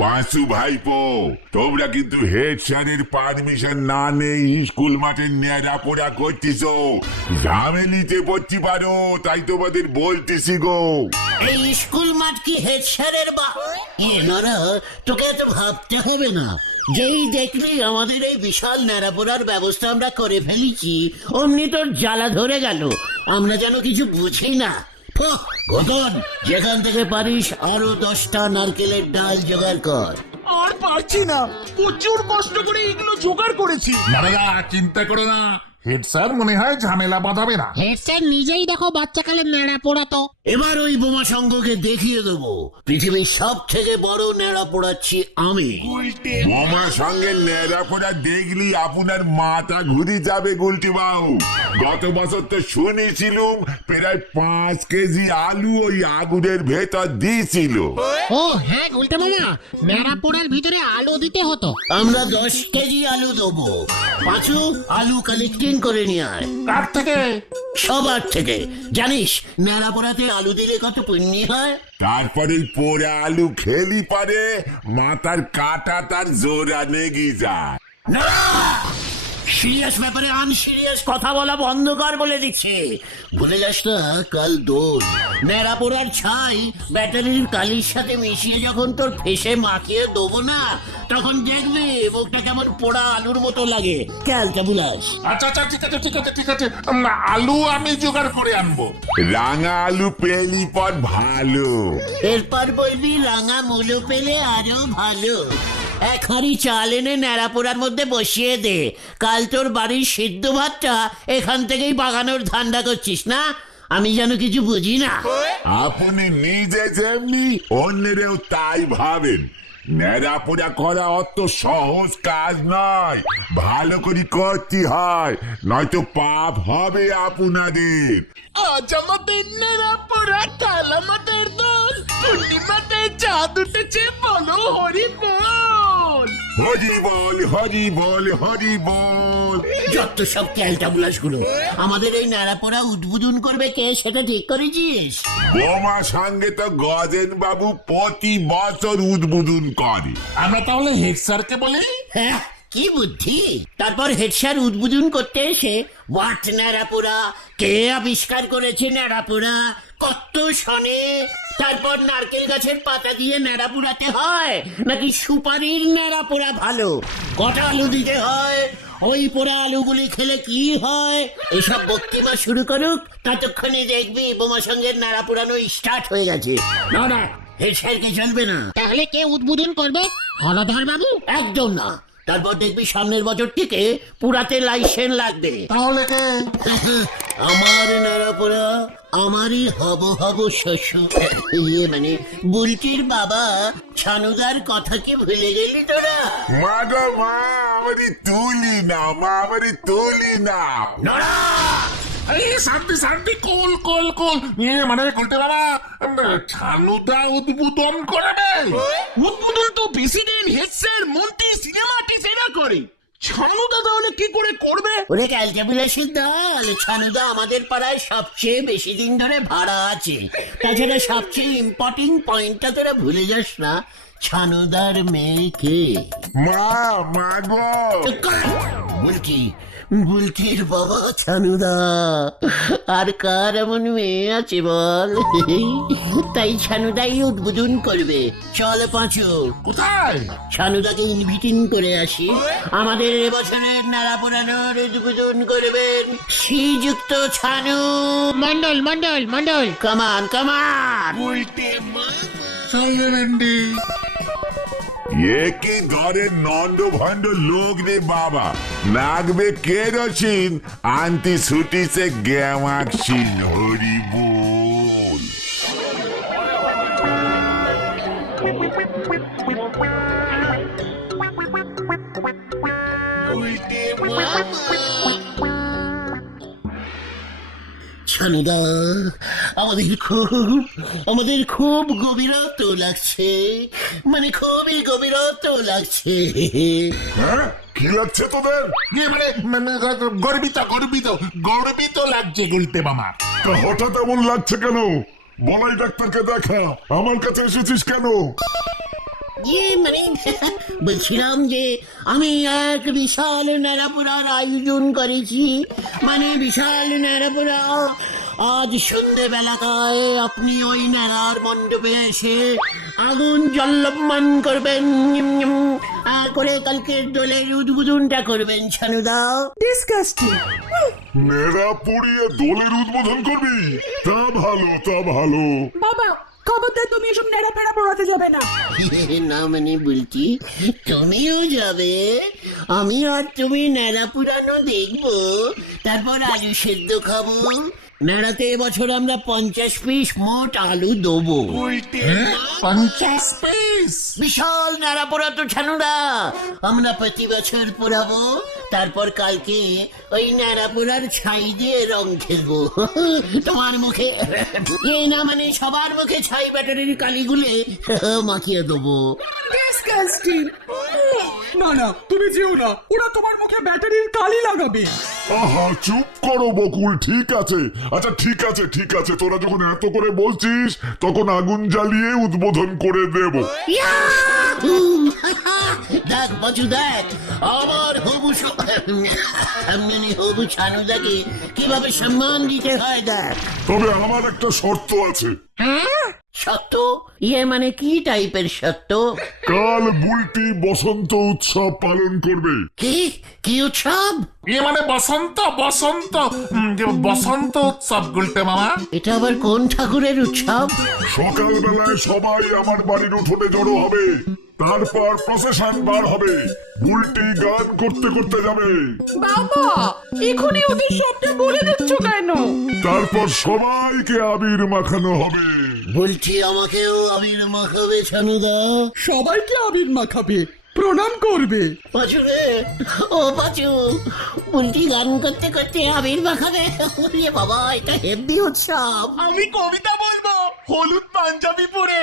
পাঁচু ভাইপো, তোমরা কিন্তু হেড স্যারের পারমিশন না নেই স্কুল মাঠে ন্যাড়াপোড়া করতেছ, ঝামেলিতে পড়তে পারো, তাই তোমাদের বলতেছি গো। এই স্কুল মাঠ কি হেড স্যারের এনারা তোকে এত ভাবতে হবে না। যেই দেখলি আমাদের এই বিশাল ন্যাড়াপোড়ার ব্যবস্থা আমরা করে ফেলেছি, অমনি তোর জ্বালা ধরে গেল। আমরা যেন কিছু বুঝি না। ঘটন, যেখান থেকে পারিস আরো 10টা নারকেলের ডাল জোগাড় কর। আর পারছি না, প্রচুর কষ্ট করে এগুলো জোগাড় করেছি। দাদা চিন্তা করো না, হেড স্যার মনে হয় ঝামেলা বাঁধাবে না। হেড স্যার নিজেই দেখো বাচ্চাকালের নেড়া পোড়াতো। এবার ওই বোমা সংঘকে দেখিয়ে দেবো পৃথিবীর সব থেকে বড় নেড়া পোড়াচ্ছি আমি। বোমা সঙ্গে ন্যাড়াপোড়া দেখলি আপনার মাথা ঘুরে যাবে গুলটি বাবু। গত বছর তো শুনেছিলুম প্রায় 5 কেজি আলু ওই আগুনের ভেতর দিয়েছিল। ও হ্যাঁ গুলটে মামা, নেড়া পোড়ার ভিতরে আলো দিতে হতো। আমরা 10 কেজি আলু দেবো। পাঁচু, আলু কালেক্টিং করে নিয়ে আয়। কার থেকে? সবার থেকে। জানিস নেড়া পোড়াতে আলু দিলে কত পুণ্য হয়? তারপরে পোড়া আলু খেলি পারে মাথার কাটা তার জোড়া নেগি যায়। সিরিয়াস ব্যাপারে আনসিরিয়াস কথা বলা বন্ধ কর বলে দিচ্ছে। ভুলে যাস না কাল দোল। নেড়া পোড়ার ছাই ব্যাটারির কালির সাথে মিশিয়ে যখন তোর ফেসে মাখিয়ে দেবো না, তখন দেখবি মুখটা কেমন পোড়া আলুর মতো লাগে। খেয়ালটা বুলাস। আচ্ছা আচ্ছা, ঠিক আছে ঠিক আছে ঠিক আছে, আলু আমি জোগাড় করে আনবো। রাঙা আলু পেলি পর ভালো। এরপর বলবি রাঙা মূলো পেলে আরো ভালো। এক হাঁড়ি চাল এনে ন্যাড়া পোড়ার মধ্যে বসিয়ে দে। কাল তোর বাড়ির সিদ্ধ ভাতটা এখান থেকেই বাগানোর ধান্দা করছিস না? আমি যেন কিছু বুঝি না। আপনি নিজে যেমনি অন্যেরও তাই ভাবেন। ন্যাড়াপোড়া করা অত সহজ কাজ নয়, ভালো করে করতে হয়, নয়তো পাপ হবে আপনাদের। আজ আমাদের নেড়া পোড়া, কাল আমাদের দোল, পূর্ণিমাতে চাঁদ উঠেছে, বলো হরি বল। হরি বল হরি বল হরি বল। যত সব ক্যালটাবুলাস গুলো। আমাদের এই ন্যাড়া পোড়া উদ্বোধন করবে কে সেটা ঠিক করেছিস? বোমা সঙ্গে তো গজেন বাবু প্রতি বছর উদ্বোধন করে। আমরা তাহলে হেড স্যারকে বলি? হ্যাঁ, কি বুদ্ধি। তারপর হেড স্যার উদ্বোধন করতে এসে হোয়াট ন্যাড়াপোড়া, কে আবিষ্কার করেছে ন্যাড়াপোড়া, কত শনে, তারপর নারকেল গাছের পাতা দিয়ে ন্যাড়া পোড়াতে হয় নাকি সুপারির ন্যাড়া পোড়া ভালো, কটা আলু দিতে হয়, ওই পোড়া আলুগুলি খেলে কি হয়, এসব বক্তৃতা শুরু করুক। ততক্ষণে দেখবি বোমা সঙ্গের ন্যাড়া পোড়ানো স্টার্ট হয়ে গেছে। না না, হেড স্যারকে চলবে না। তাহলে কে উদ্বোধন করবে? হলধর বাবু? একদম না। তারপর দেখবি সামনের বছর থেকে পুরাতে লাইসেন্স লাগবে। তাহলে কে? আমার নাড়াপোড়া, আমারই হব হব শ্বশুর, মানে বুলটির বাবা ছানুদার কথা কি ভুলে গেলি তোরা? মা গো মা, আমারই তুলি না, মা আমারই তুলি না। এই শান্তি শান্তি, কোল কোল কোল, মানে বলতে বাবা ছানুদা উদ্বোধন করবে। উদ্বোধন তো প্রেসিডেন্ট, হেড স্যার, মন্ত্রী, সিনেমা আর্টিস্ট এরা করে। ছানুদা তাহলে কি করে করবে? ওরে ক্যালটাবুলাসের দল, ছানুদা আমাদের পাড়ায় সবচেয়ে বেশি দিন ধরে ভাড়া আছে। তাছাড়া সবচেয়ে ইম্পর্টেন্ট পয়েন্টটা তোরা ভুলে যাস না, ছানুদার মেয়েকে। মা মা গো, বুলটি, বুলটির বাবা ছানুদা। আর কার এমন মেয়ে আছে বল? তাই ছানুদাই উদ্বোধন করবে। চল পাঁচু, কোথায়? ছানুদাকে ইনভিটিং করে আসি। আমাদের এবছরের নাড়া পোড়ানোর উদ্বোধন করবেন শ্রীযুক্ত ছানু মন্ডল মন্ডল মন্ডল। কামান কামান। চলবে ভেন্ডি। এ কি ধরনের নন্দ ভণ্ড লোক রে বাবা, লাগবে কেরোসিন, আনতি ছুটিছে গ্যামাক্সিন। হরি বল। ছানুদা, আমাদের খুব গভীরত লাগছে, মানে খুবই গভীরত লাগছে। হ্যাঁ, কি লাগছে তোদের? মানে গর্বিত গর্বিত গর্বিত লাগছে গুলতে মামা। তা হঠাৎ এমন লাগছে কেন? বলাই ডাক্তারকে দেখা। আমার কাছে এসেছিস কেন? মানে বলছিলাম যে আমি এক বিশাল নেড়াপোড়ার আয়োজন করেছি, মানে বিশাল নেড়াপোড়া। আজ সন্ধ্যেবেলাটায় আপনি ওই নেড়ার মণ্ডপে এসে আগুন জল্লবমান করবেন, করে কালকের দোলের উদ্বোধনটা করবেন ছানুদা। ডিসকাস্টিং। নেড়া পড়িয়ে দোলের উদ্বোধন করবি? তা ভালো, তা ভালো। বাবা খবরদার তুমি এসব নেড়া ফেড়া পড়াতে যাবে না। না মানে বলছি তুমিও যাবে, আমি আর তুমি নেড়া পুরানো দেখবো, তারপর আলু সেদ্ধ খাবো। নেড়াতে এবছর আমরা 50 পিস মোট আলু দেবো। 50 পিস? বিশাল নেড়া পোড়া তো ছানুরা আমরা প্রতি বছর পোড়াবো, তারপর কালকে ওই নেড়া পোড়ার ছাই দিয়ে রং খেলবো। তোমার মুখে এই না মানে সবার মুখে ছাই ব্যাটারির কালিগুলে মাখিয়ে দেবো। ডিসকাস্টিং। না না তুমি যেও না, ওরা তোমার মুখে ব্যাটারির কালি লাগাবে। আহা চুপ করো বকুল, ঠিক আছে। আচ্ছা ঠিক আছে, ঠিক আছে, তোরা যখন এত করে বলছিস তখন আগুন জ্বালিয়ে উদ্বোধন করে দেব। দেখ বাজু দেখ, আমার হবু হবু ছানুদাকে কিভাবে সম্মান দিতে হয় দেখ। তবে আমার একটা শর্ত আছে। সত্য? ইয়ে মানে কি টাইপের সত্য? কাল বুলটি বসন্ত উৎসব পালন করবে। কি কি উৎসব? মানে বসন্ত বসন্ত বসন্ত উৎসব গুলটে মামা। এটা আবার কোন ঠাকুরের উৎসব? সকালবেলায় সবাই আমার বাড়ির উঠোনে জড়ো হবে, তারপর প্রসেশন বার হবে, বুলটি গান করতে করতে যাবে। বাবা এখনই ওদের সবটা বলে দিচ্ছ কেন? তারপর সবাইকে আবির মাখানো হবে। বলছি আমাকেও আবির মাখাবে ছানুদা? সবাইকে আবির মাখাবে, প্রণাম করবে। পাঁচু রে, ও পাঁচু, বলছি গান করতে করতে আবির মাখাবে? ওরে বাবা, এটা হেব্বি উৎসব। আমি কবিতা বলবো হলুদ পাঞ্জাবি পরে।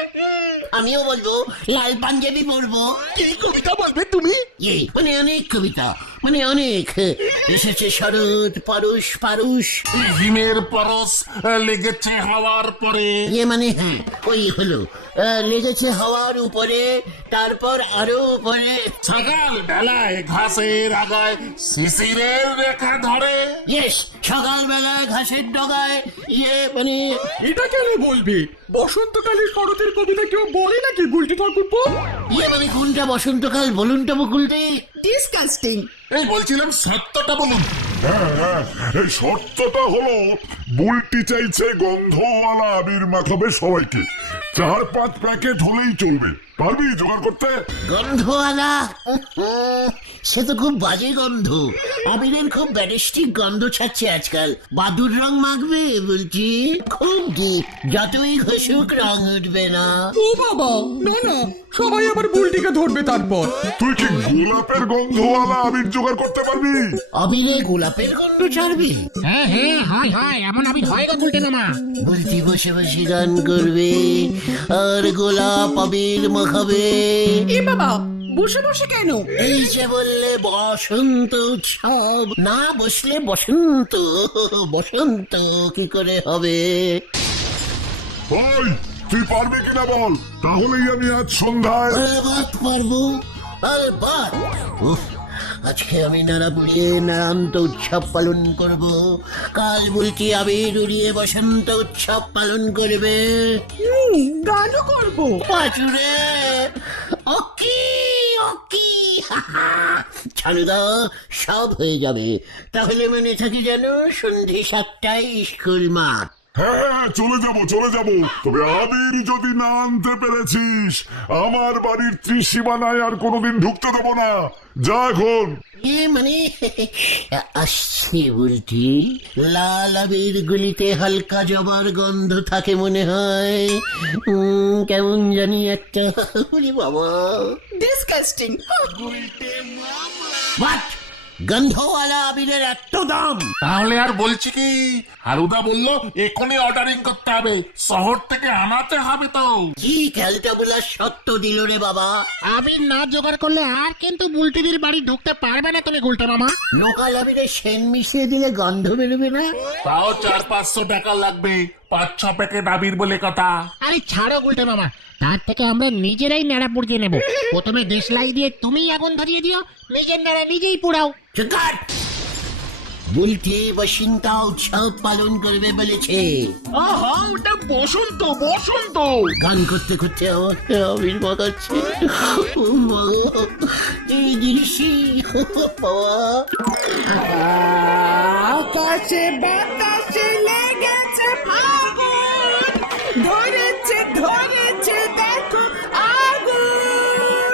আমিও বলবো লাল পাঞ্জাবি পরবো। কি কবিতা বলবে তুমি? মানে অনেক কবিতা, মানে অনেক। এসেছে শরৎ পরশ পারুষ, হিমের পরশ লেগেছে হাওয়ার পরে। মানে হ্যাঁ ওই হলো, লেগেছে হওয়ার উপরে, তারপর আরো উপরে। সকাল বেলায় ঘাসের আগায় শিশিরের রেখা ধরে। ইয়েস, সকালবেলায় ঘাসের ডগায় মানে এটা কেন বলবে? বসন্তকালে শরতের কবিতা কেউ বলে নাকি গুলটি ঠাকুরপো? মানে কোনটা বসন্তকাল বলুন তো বকুলতে? ডিসকাস্টিং। এই বলছিলাম সত্যটা বলুন। হ্যাঁ, এই শর্তটা হলো বুলটি চাইছে গন্ধওয়ালা আবির মাখাবে সবাইকে। 4-5 প্যাকেট হলেই চলবে। পারবি জোগাড় করতে? গন্ধওয়ালা? সে তো খুব বাজে গন্ধ। আবিরের খুব ব্যারিস্টিক গন্ধ ছাড়ছে আজকাল। বাদুর রং মাখবে বলছি, খুব ডিপ, যতই ঘষুক রং উঠবে না। ও বাবা না না, সবাই আবার বুলটিকে ধরবে তারপর। তুই কি গোলাপের গন্ধওয়ালা আবির জোগাড় করতে পারবি? আবিরে গোলাপের গন্ধ ছাড়বি? হ্যাঁ হ্যাঁ হয় হয়, এমন আবির হয় গো গুলটে মামা। বলছি বসে বসে গান করবে আর গোলাপ আবির মাখাবে। এ বাবা বসে বসে কেন? এই যে বললে বসন্ত উৎসব, না বসলে বসন্ত, বসন্ত কি করে হবে? ওই তুই পারবি কিনা বল, তাহলেই আমি আজ সন্ধ্যায়। আলবাত পারবো, আলবাত। উফ, আজকে আমি নাড়া পুড়িয়ে নারান্ত উৎসব পালন করব, কাল বলছি আবির উড়িয়ে বসন্ত উৎসব পালন করবে। গানও করবো। পাঁচুরে ওকি ওকি, ছানুদা সব হয়ে যাবে। তাহলে মনে থাকি যেন সন্ধে 7টায় স্কুল মাঠ। হ্যাঁ চলে যাব চলে যাব, তবে আবির যদি না আনতে পেরেছিস আমার বাড়ির ত্রিসীমানায় আর কোনোদিন ঢুকতে দেবো না। যা এখন। মানে আসছি বলছি, লাল আবির গুলিতে হালকা জবার গন্ধ থাকে মনে হয়, কেমন জানি একটা। ওরে বাবা, ডিসকাস্টিং। বাট গন্ধওয়ালা আবিরের এত দাম? তাহলে আর বলছি কি, হারুদা বললো এখনই অর্ডারিং করতে হবে, শহর থেকে আনাতে হবে তো। কি ক্যালটাবুলার সত্য দিল রে বাবা। আবির না জোগাড় করলে আর কিন্তু বুলটিদির বাড়ি ঢুকতে পারবে না তুমি গুলটে মামা। লোকাল আবিরে সেন মিশিয়ে দিলে গন্ধ বেরোবে না? তাও 400-500 টাকা লাগবে। 5-6 প্যাকেট আবির বলে কথা। আরে ছাড়ো গুলটে মামা, তার থেকে আমরা নিজেরাই ন্যাড়া পুড়িয়ে নেব। প্রথমে দেশলাই দিয়ে তুমিই আগুন ধরিয়ে দিও, নিজের ন্যাড়া নিজেই পুড়াও। চুকাট! বুলটি বসন্ত উৎসব পালন করবে বলেছে। আহা ওটা বসন্ত বসন্ত। গান করতে করতে আমার আবির মাখাচ্ছে। এই দৃশ্যি আকাশে বাতাসে লেগেছে আগুন, ধরেছে ধরেছে দেখো আগুন,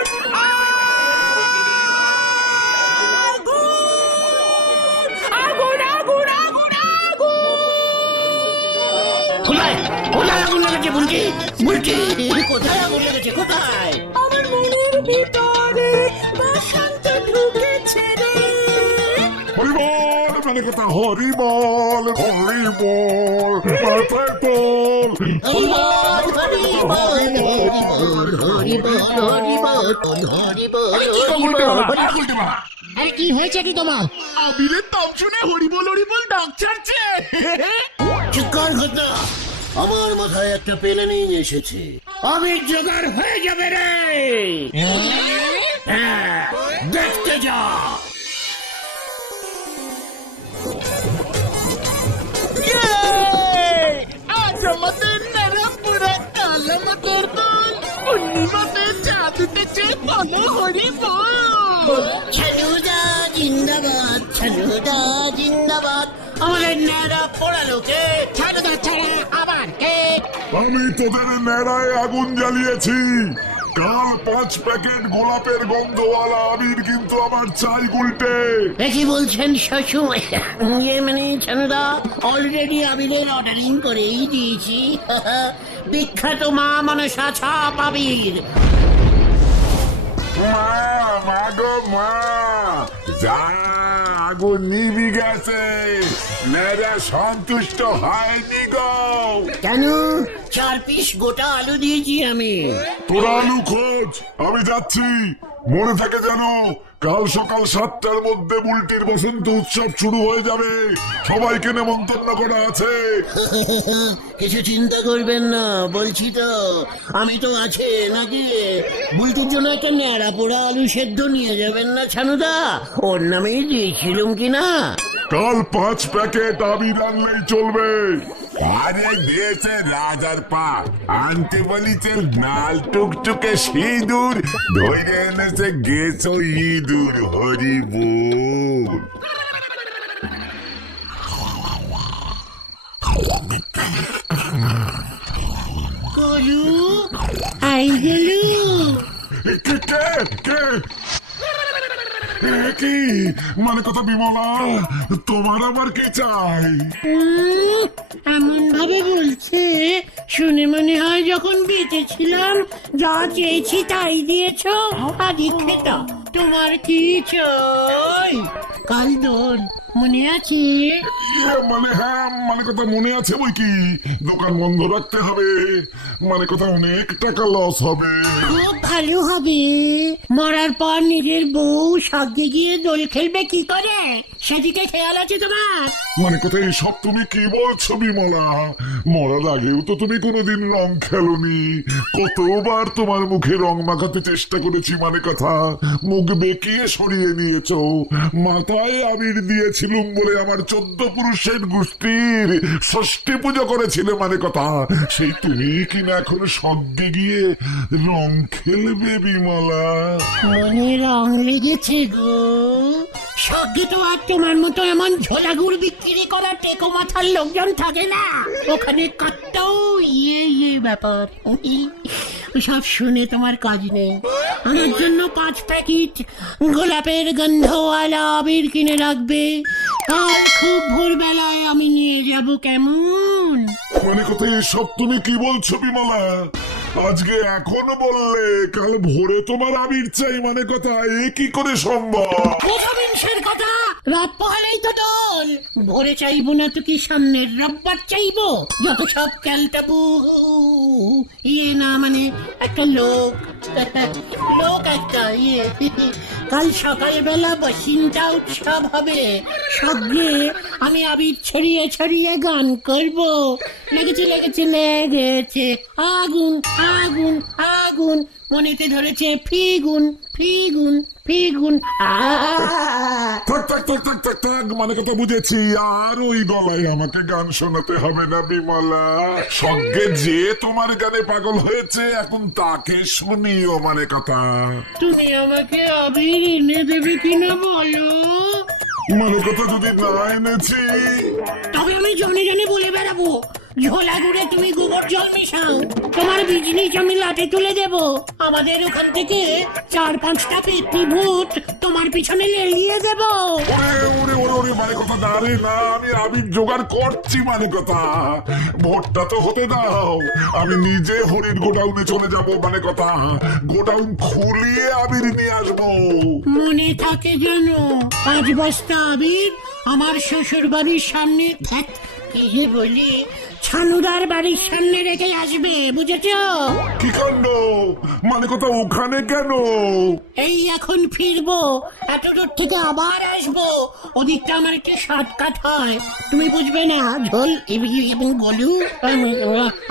আগুন আগুন আগুন আগুন। কোথায় কোথায় আগুন লেগেছে বুলটি? বুলটি কোথায় আগুন লেগেছে? কোথায়? আমার মনের ভিতরে বসন্ত ঢুকেছে রে। হরিবল মানে কথা, হরিবল হরিবল মাথায় তোল। হরিবল হরিবল হরিবল হরিবল হরিবল হরিবল। আরে কি হয়েছে কি তোমার? আবিরের নাম শুনে হরিবল হরিবল ডাক ছাড়ছে। চিৎকার ঘটনা, আমার মাথায় একটা পেলেনি এসেছে। আবির জোগাড় হয়ে যাবে রে। হ্যাঁ, দেখতে যা। আজ আমাদের নারাপুরা, কাল আমাদের দোল, পূর্ণিমাতে চাঁদ উঠেছে বলো হরিবল। ছানুদা জিন্দাবাদ, ছানুদা জিন্দাবাদ। আমাদের ন্যাড়া পড়ালোকে ছাড়ো ছাড়া আবার কে? আমি তোদের নেড়ায় আগুন জ্বালিয়েছি। কাল 5 প্যাকেট গোলাপের গন্ধওয়ালা আবির কিন্তু আমার চাই গুলটে। কি বলছেন শ্বশুর? ইয়ে মানে ছানুদা, অলরেডি আবিরের অর্ডারিং করেই দিয়েছি। বিখ্যাত মা মনসা ছাপ আবির। মা মা গো মা, যা আগুন নিভি গেছে, নেড়া সন্তুষ্ট হয়নি গো। কেন? 4 পিস গোটা আলু দিয়েছি আমি। তোরা আলু খোঁজ, আমি যাচ্ছি। মনে থাকে যেন কাল সকাল 7টার মধ্যে বুলটির বসন্ত উৎসব শুরু হয়ে যাবে। সবাইকে নেমন্তন্ন করা আছে। কিছু চিন্তা করবেন না, বলছি তো আমি তো আছে নাকি। বুলটির জন্য একটা ন্যাড়া পোড়া আলু সেদ্ধ নিয়ে যাবেন না ছানুদা? ওর নামেই দিয়েছিলুম কিনা। কাল 5 প্যাকেট আবির আনলেই চলবে। আরে দিয়েছে রাজার পা, আনতে বলিছে লাল টুকটুকে সিঁদুর, ধরে এনেছে গেছো ইঁদুর। হরি বল। গলু, আই গলু। কে কে কে? কি মানে কথা বিমলা, তোমার আবার কে চাই? এমন ভাবে বলছে, শুনে মনে হয় যখন বেঁচে ছিলাম যা চেয়েছি তাই দিয়েছ। আদি খেতা, তোমার কি চাই? কাল দোল মনে আছে? মানে হ্যাঁ, মানে কথা মনে আছে বই কি। দোকান বন্ধ রাখতে হবে, মানে কথা অনেক টাকা লস হবে। খুব ভালো হবে। মরার পর নিজের বউ সাজিয়ে গিয়ে দোল খেলবে কি করে, সেদিকে খেয়াল আছে তোমার? মানে কথা এইসব তুমি কি বলছো বিমলা? মরার আগেও তো তুমি কোনোদিন রং খেলোনি। কতবার তোমার মুখে রং মাখাতে চেষ্টা করেছি, মানে কথা মুখ বেঁকিয়ে সরিয়ে নিয়েছো। মাথায় আবির দিয়েছিলুম বলে আমার 14 পুরুষের গোষ্ঠীর ষষ্ঠী পুজো করেছিলে, মানে কথা সেই তুমি কিনা এখন স্বর্গে গিয়ে রং খেলবে বিমলা? মনে রং লেগেছে গো। স্বর্গে তো আর তোমার মতো এমন ঝোলাগুড় বিক্রি করা টেকো মাথার লোকজন থাকে না। ওখানে কত ইয়ে ব্যাপার। সব শুনে তোমার কাজ নেই। আমার জন্য 5 প্যাকেট গোলাপের গন্ধওয়ালা আবির কিনে রাখবে। কাল খুব ভোরবেলায় আমি নিয়ে যাব, কেমন? মানে কথা এসব তুমি কি বলছো বিমলা? আজকে এখনো বললে কাল ভোরে তোমার আবির চাই, মানে কথা এ কি করে সম্ভব? প্রথমিংসের কথা, রাত পোহালেই তো দোল। ভোরে চাইবো না তো কি সামনের রব্বার চাইবো? যত সব ক্যালটাবু ইয়ে না, মানে একটা লোক লোক একটা কাল সকালবেলা বসিন্তা উৎসব হবে, সঙ্গে আমি আবির ছড়িয়ে ছড়িয়ে গান করব। লেগেছে লেগেছে লেগেছে আগুন আগুন আগুন, মনেতে ধরেছে ফিগুন ফিগুন ফিগুন। থাক থাক থাক থাক থাক থাক, মানে কথা বুঝেছি। আর ওই গলায় আমাকে গান শোনাতে হবে না বিমলা। সঙ্গে যে তোমার গানে পাগল হয়েছে এখন তাকে শুনিও মানে কথা। তুমি আমাকে আবির এনে দেবে কিনা বলো? মানে কথা যদি না এনেছি তবে আমি জনে জনে বলে বেড়াবো, ঝোলা গুড়ে তুমি গোবর জল মিশাও, তোমার বিজনেস আমি লাটে তুলে দেব। আমাদের ওখান থেকে 4-5টা পেতনি ভূত তোমার পিছনে লেলিয়ে দেব। ওরে ওরে ওরে ওরে, মানে কথা না রে না, আমি আবির জোগাড় করছি মানে কথা। ভোটটা তো হতে দাও, আমি নিজে হরির গোডাউনে চলে যাব মানে কথা। গোডাউন খুলিয়ে আবির নিয়ে আসবো। মনে থাকে যেন 5 বস্তা আবির আমার শ্বশুর বাড়ির সামনে কি যে বলি, ছানুদার বাড়ির সামনে রেখে আসবে, বুঝেছো? কি কাণ্ড, মানে কথা ওখানে কেন? এই এখন ফিরবো, এত দূর থেকে আবার আসবো, ওদিকটা আমার একটু শর্টকাট হয়, তুমি বুঝবে না ঝোল এবং গলু।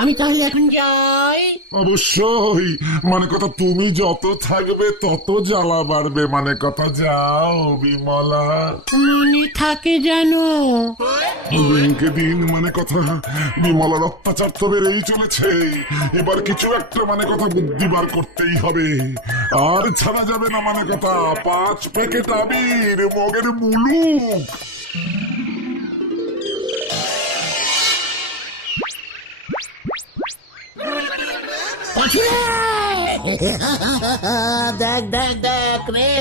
আমি তাহলে এখন যাই। অবশ্যই, মানে কথা তুমি যত থাকবে তত জ্বালা বাড়বে মানে কথা। যাও বিমলা। মনে থাকে জানো। দিনকে দিন মানে কথা বিমলার অত্যাচার তো বেড়েই চলেছে। এবার কিছু একটা মানে কথা বুদ্ধি বার করতেই হবে, আর ছাড়া যাবে না মানে কথা। 5 প্যাকেট আবির মগের মুলুক। দেখ দেখ দেখ রে,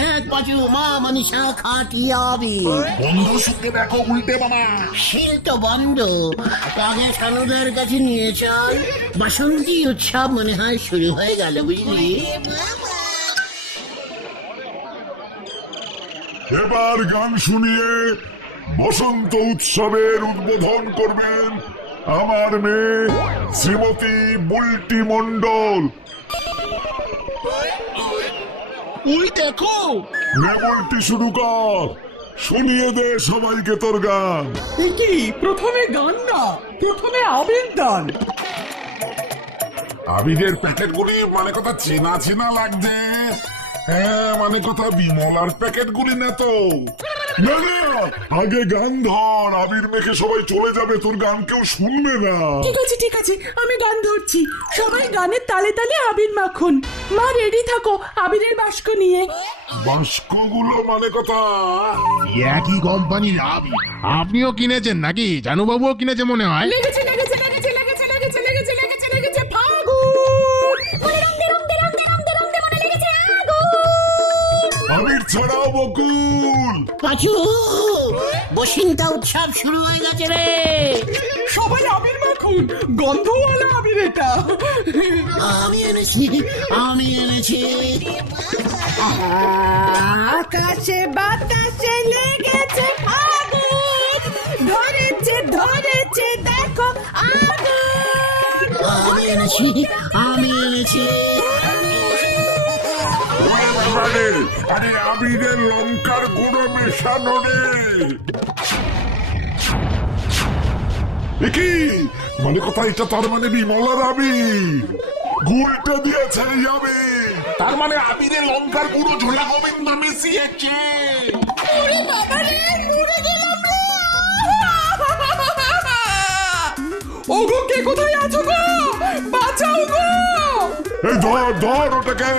দেখ পাচু, মা মনীষা খাটিয়া আবির। বন্ধু সঙ্গে দেখো উল্টে মামা। শিল তো বন্ধ, আগে সানুদের কাছে নিয়ে চল। বাসন্তী উৎসব মনে হয় শুরু হয়ে গেল, বুঝলি? এবার গান শুনিয়ে বসন্ত উৎসবের উদ্বোধন করবেন আমার মেয়ে শ্রীমতী বুলটি মণ্ডল। ওই দেখো, বুলটি শুরু কর, শুনিয়ে দে সবাইকে তোর গান। কি প্রথমে গান না, প্রথমে আবির দান। আবিরের প্যাকেট গুলি মানে কথা চেনা চেনা লাগছে। হ্যাঁ, মানে কথা বিমলার প্যাকেট গুলি না তো। না না, আগে গান ধর, আবির মেখে সবাই চলে যাবে, তোর গান কেউ শুনবে না। ঠিক আছে, আমি গান ধরছি। সবাই গানের তালে তালে আবির মাখুন। মা রেডি থাকো আবিরের বাস্ক নিয়ে। বাস্কগুলো মানে কথা একই কোম্পানির আবির আপনিও কিনেছেন নাকি? জানুবাবুও কিনেছে মনে হয়। লেগেছে লেগেছে লেগেছে লেগেছে লেগেছে লেগেছে লেগেছে লেগেছে ফাগুন। আবির ছাড়াও বকুল। পাচু, বসিন্তা উৎসব শুরু হয়ে গেছে রে। সবাই আবির মাখুন, গন্ধওয়ালা আবির এটা। আমি এনেছি, আমি এনেছি। আকাশে বাতাসে লেগেছে ফাগুন, ধরেছে ধরেছে দেখো আগুন। আমি এনেছি, আমি এনেছি। আরে আবিরের লঙ্কার গুঁড়ো মেশানো রে। কি মানে কথা, এটা তার মানে বিমলার আবির গুলটা দিয়েছে এই আবির। তার মানে আবিরে লঙ্কার গুঁড়ো ঝোলা গোবিন্দ মিশিয়েছে। ওগো, কে কোথায় আছো গো? বাঁচাও গো! এই ধর ধর ওটাকে,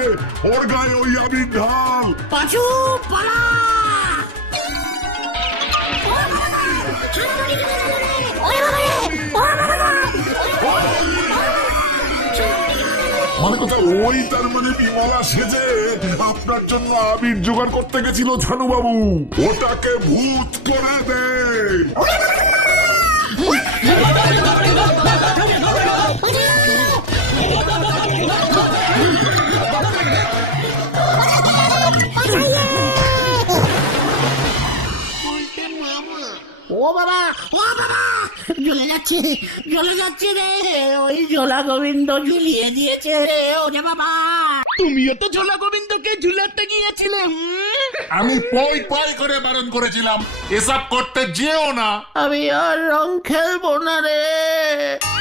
ওর গায়ে ওই আবির ঢাল। পাচু পালা। মানে কথা ওই তার মানে বিমলা সেজে আপনার জন্য আবির জোগাড় করতে গেছিল ঝানুবাবু। ওটাকে ভূত করে দে। ও বাবা, ও বাবা, ঝুলে যাচ্ছে রে, ওই ঝোলা গোবিন্দ ঝুলিয়ে দিয়েছে রে, ওরে বাবা। তুমিও তো ঝোলা গোবিন্দকে ঝুলাতে গিয়েছিলে আমি পই পই করে বারণ করেছিলাম এসব করতে যেও না। আমি আর রং খেলবো না রে।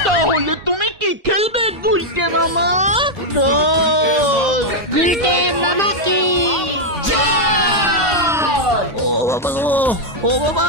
তাহলে তুমি কি খেলবে গুলটে মামা? ও বাবা, ও বাবা।